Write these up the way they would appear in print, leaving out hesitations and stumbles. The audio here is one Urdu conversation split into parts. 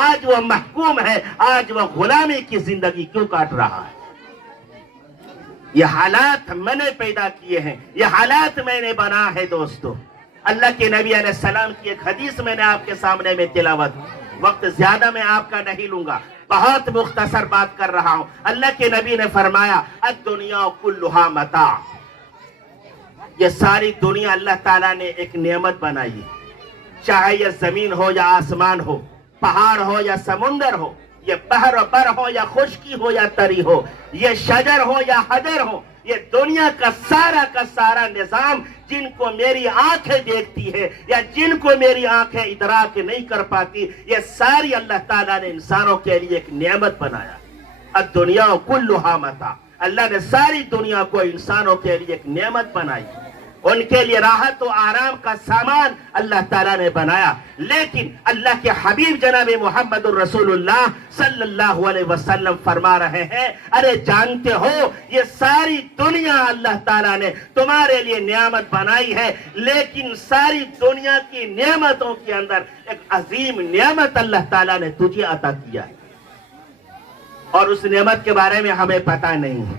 آج وہ محکوم ہے, آج وہ غلامی کی زندگی کیوں کاٹ رہا ہے؟ یہ حالات میں نے پیدا کیے ہیں, یہ حالات میں نے بنا ہے دوستو. اللہ کے نبی علیہ السلام کی ایک حدیث میں نے آپ کے سامنے میں تلاوت, وقت زیادہ میں آپ کا نہیں لوں گا, بہت مختصر بات کر رہا ہوں. اللہ کے نبی نے فرمایا الدنیا کلھا متاع, یہ ساری دنیا اللہ تعالیٰ نے ایک نعمت بنائی, چاہے یہ زمین ہو یا آسمان ہو, پہاڑ ہو یا سمندر ہو, یہ بحر و بر ہو یا خشکی ہو یا تری ہو, یہ شجر ہو یا حجر ہو, یہ دنیا کا سارا نظام جن کو میری آنکھیں دیکھتی ہے یا جن کو میری آنکھیں ادراک نہیں کر پاتی, یہ ساری اللہ تعالیٰ نے انسانوں کے لیے ایک نعمت بنایا. الدنیا کلھا متاع, اللہ نے ساری دنیا کو انسانوں کے لیے ایک نعمت بنائی, ان کے لیے راحت و آرام کا سامان اللہ تعالیٰ نے بنایا. لیکن اللہ کے حبیب جناب محمد الرسول اللہ صلی اللہ علیہ وسلم فرما رہے ہیں, ارے جانتے ہو یہ ساری دنیا اللہ تعالیٰ نے تمہارے لیے نعمت بنائی ہے, لیکن ساری دنیا کی نعمتوں کے اندر ایک عظیم نعمت اللہ تعالیٰ نے تجھے عطا کیا ہے, اور اس نعمت کے بارے میں ہمیں پتہ نہیں ہے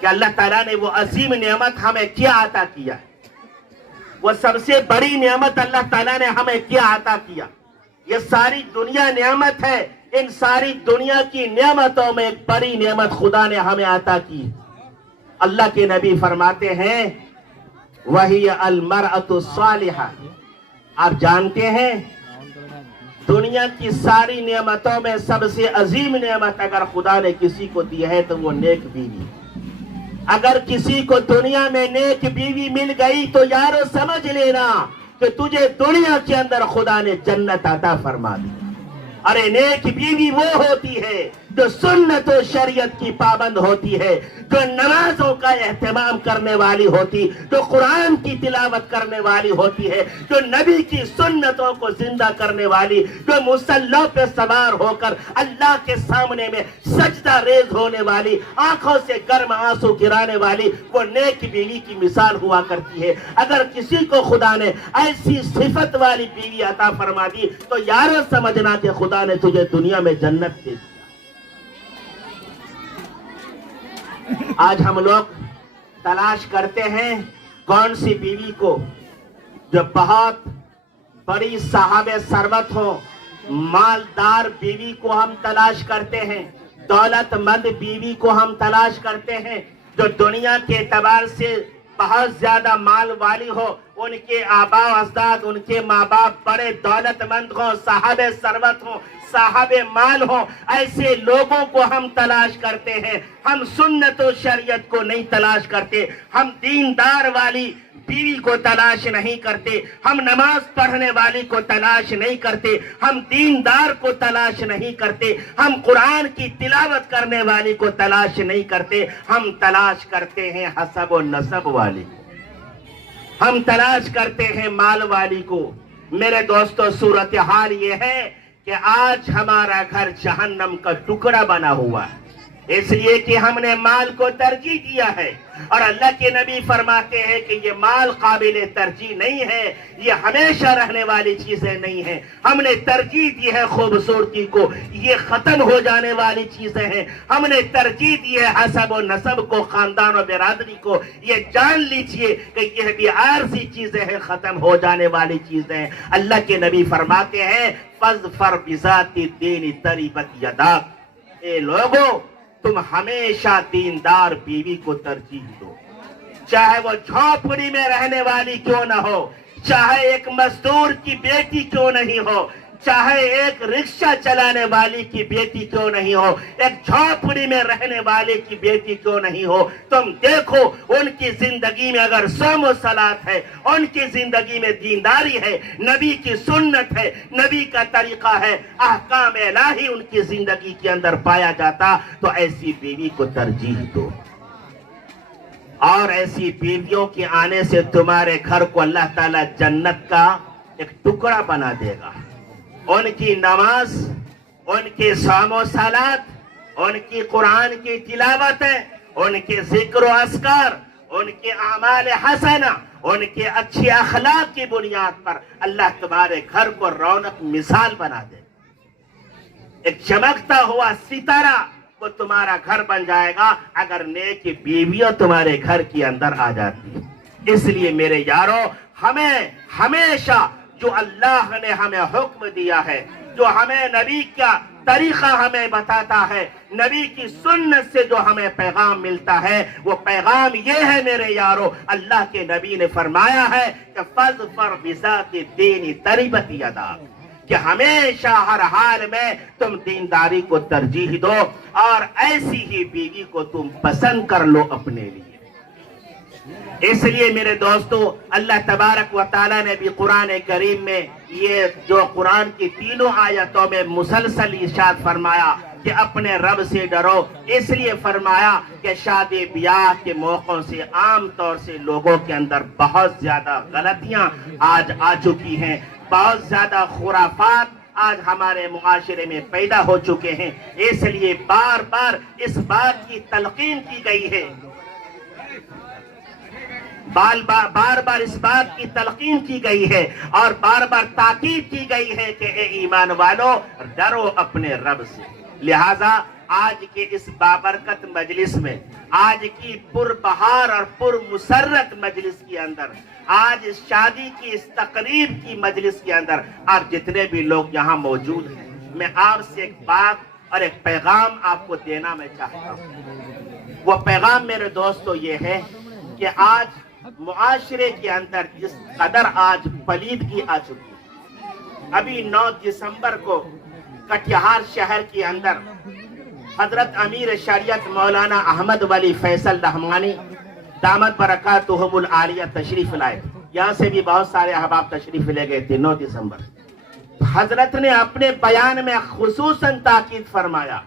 کہ اللہ تعالیٰ نے وہ عظیم نعمت ہمیں کیا عطا کیا. وہ سب سے بڑی نعمت اللہ تعالیٰ نے ہمیں کیا عطا کیا. یہ ساری دنیا نعمت ہے, ان ساری دنیا کی نعمتوں میں ایک بڑی نعمت خدا نے ہمیں عطا کی. اللہ کے نبی فرماتے ہیں وہی المرأۃ الصالحہ, آپ جانتے ہیں دنیا کی ساری نعمتوں میں سب سے عظیم نعمت اگر خدا نے کسی کو دی ہے تو وہ نیک بیوی. اگر کسی کو دنیا میں نیک بیوی مل گئی تو یارو سمجھ لینا کہ تجھے دنیا کے اندر خدا نے جنت عطا فرما دی. ارے نیک بیوی وہ ہوتی ہے جو سنت و شریعت کی پابند ہوتی ہے, جو نمازوں کا اہتمام کرنے والی ہوتی, جو قرآن کی تلاوت کرنے والی ہوتی ہے, جو نبی کی سنتوں کو زندہ کرنے والی, جو مصلوں پہ سوار ہو کر اللہ کے سامنے میں سجدہ ریز ہونے والی, آنکھوں سے گرم آنسو گرانے والی, وہ نیک بیوی کی مثال ہوا کرتی ہے. اگر کسی کو خدا نے ایسی صفت والی بیوی عطا فرما دی تو یارو سمجھنا کہ خدا نے تجھے دنیا میں جنت دے دی. آج ہم لوگ تلاش کرتے ہیں کون سی بیوی کو جو بہت بڑی صاحب ثروت ہو, مالدار بیوی کو ہم تلاش کرتے ہیں, دولت مند بیوی کو ہم تلاش کرتے ہیں, جو دنیا کے اعتبار سے بہت زیادہ مال والی ہو, ان کے آبا و اجداد, ان کے ماں باپ بڑے دولت مند ہوں, صاحب ثروت ہوں, صاحب مال ہوں, ایسے لوگوں کو ہم تلاش کرتے ہیں. ہم سنت و شریعت کو نہیں تلاش کرتے, ہم دیندار والی بیوی کو تلاش نہیں کرتے, ہم نماز پڑھنے والی کو تلاش نہیں کرتے, ہم دیندار کو تلاش نہیں کرتے, ہم قرآن کی تلاوت کرنے والی کو تلاش نہیں کرتے, ہم تلاش کرتے ہیں حسب و نسب والی کو, ہم تلاش کرتے ہیں مال والی کو. میرے دوستو صورتحال یہ ہے کہ آج ہمارا گھر جہنم کا ٹکڑا بنا ہوا ہے, اس لیے کہ ہم نے مال کو ترجیح دیا ہے. اور اللہ کے نبی فرماتے ہیں کہ یہ مال قابل ترجیح نہیں ہے, یہ ہمیشہ رہنے والی چیزیں نہیں ہیں. ہم نے ترجیح دی ہے خوبصورتی کو, یہ ختم ہو جانے والی چیزیں ہیں. ہم نے ترجیح دی ہے حسب و نسب کو, خاندان و برادری کو. یہ جان لیجئے کہ یہ بھی عارضی چیزیں ہیں, ختم ہو جانے والی چیزیں ہیں. اللہ کے نبی فرماتے ہیں فاظفر بذات الدین تربت یداک, اے لوگوں تم ہمیشہ دیندار بیوی کو ترجیح دو, چاہے وہ جھونپڑی میں رہنے والی کیوں نہ ہو, چاہے ایک مزدور کی بیٹی کیوں نہیں ہو, چاہے ایک رکشہ چلانے والی کی بیٹی کیوں نہیں ہو, ایک جھونپڑی میں رہنے والے کی بیٹی کیوں نہیں ہو. تم دیکھو ان کی زندگی میں اگر صوم و صلات ہے, ان کی زندگی میں دینداری ہے, نبی کی سنت ہے, نبی کا طریقہ ہے, احکام الہی ان کی زندگی کے اندر پایا جاتا, تو ایسی بیوی کو ترجیح دو. اور ایسی بیویوں کے آنے سے تمہارے گھر کو اللہ تعالیٰ جنت کا ایک ٹکڑا بنا دے گا. ان کی نماز, ان کے صوم و صلات, ان کی قرآن کی تلاوتیں, ان کے ذکر و اذکار, ان کے اعمال حسنہ, ان کے اچھے اخلاق کی بنیاد پر اللہ تمہارے گھر کو رونق مثال بنا دے. ایک چمکتا ہوا ستارہ وہ تمہارا گھر بن جائے گا اگر نیک بیویاں تمہارے گھر کے اندر آ جاتی. اس لیے میرے یارو ہمیں ہمیشہ جو اللہ نے ہمیں حکم دیا ہے, جو ہمیں نبی کا طریقہ ہمیں بتاتا ہے, نبی کی سنت سے جو ہمیں پیغام ملتا ہے, وہ پیغام یہ ہے میرے یارو, اللہ کے نبی نے فرمایا ہے کہ فَاظْفَرْ بِذَاتِ الدِّینِ تَرِبَتْ یَدَاکَ, کہ ہمیشہ ہر حال میں تم دینداری کو ترجیح دو اور ایسی ہی بیوی کو تم پسند کر لو اپنے لیے. اس لیے میرے دوستو اللہ تبارک و تعالیٰ نے بھی قرآن کریم میں یہ جو قرآن کی تینوں آیتوں میں مسلسل ارشاد فرمایا کہ اپنے رب سے ڈرو. اس لیے فرمایا کہ شادی بیاہ کے موقعوں سے عام طور سے لوگوں کے اندر بہت زیادہ غلطیاں آج آ چکی ہیں, بہت زیادہ خرافات آج ہمارے معاشرے میں پیدا ہو چکے ہیں. اس لیے بار بار اس بات کی تلقین کی گئی ہے, بار بار اس بات کی تلقین کی گئی ہے اور بار بار تاکید کی گئی ہے کہ اے ایمان والو ڈرو اپنے رب سے. لہٰذا آج کے اس بابرکت مجلس میں, آج کی پربہار اور پرمسرت مجلس کے اندر, آج اس شادی کی اس تقریب کی مجلس کے اندر آپ جتنے بھی لوگ یہاں موجود ہیں, میں آپ سے ایک بات اور ایک پیغام آپ کو دینا میں چاہتا ہوں. وہ پیغام میرے دوستو یہ ہے کہ آج معاشرے کے اندر جس قدر آج پلیدگی آ چکی ہے, ابھی 9 دسمبر کو کٹیہار شہر کے اندر حضرت امیر شریعت مولانا احمد ولی فیصل رحمانی دامت برکاتہم العالیہ تشریف لائے. یہاں سے بھی بہت سارے احباب تشریف لے گئے تھے 9 دسمبر. حضرت نے اپنے بیان میں خصوصاً تاکید فرمایا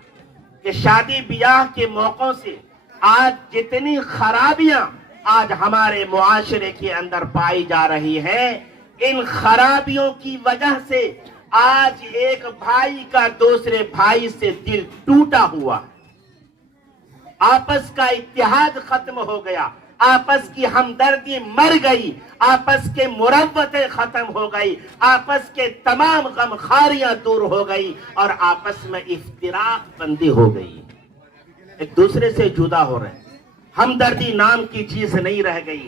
کہ شادی بیاہ کے موقعوں سے آج جتنی خرابیاں آج ہمارے معاشرے کے اندر پائی جا رہی ہیں, ان خرابیوں کی وجہ سے آج ایک بھائی کا دوسرے بھائی سے دل ٹوٹا ہوا, آپس کا اتحاد ختم ہو گیا, آپس کی ہمدردی مر گئی, آپس کے مروتیں ختم ہو گئی, آپس کے تمام غمخاریاں دور ہو گئی اور آپس میں افتراق بندی ہو گئی, ایک دوسرے سے جدا ہو رہے ہیں, ہمدردی نام کی چیز نہیں رہ گئی.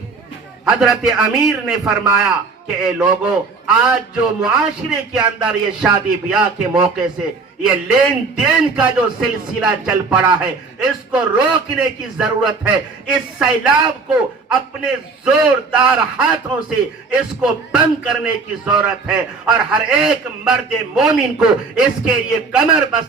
حضرت امیر نے فرمایا کہ اے لوگو, آج جو معاشرے کے اندر یہ شادی بیاہ کے موقع سے یہ لین دین کا جو سلسلہ چل پڑا ہے, اس کو روکنے کی ضرورت ہے. اس سیلاب کو اپنے زوردار ہاتھوں سے اس کو بند کرنے کی ضرورت ہے اور ہر ایک مرد مومن کو اس کے لیے کمر بست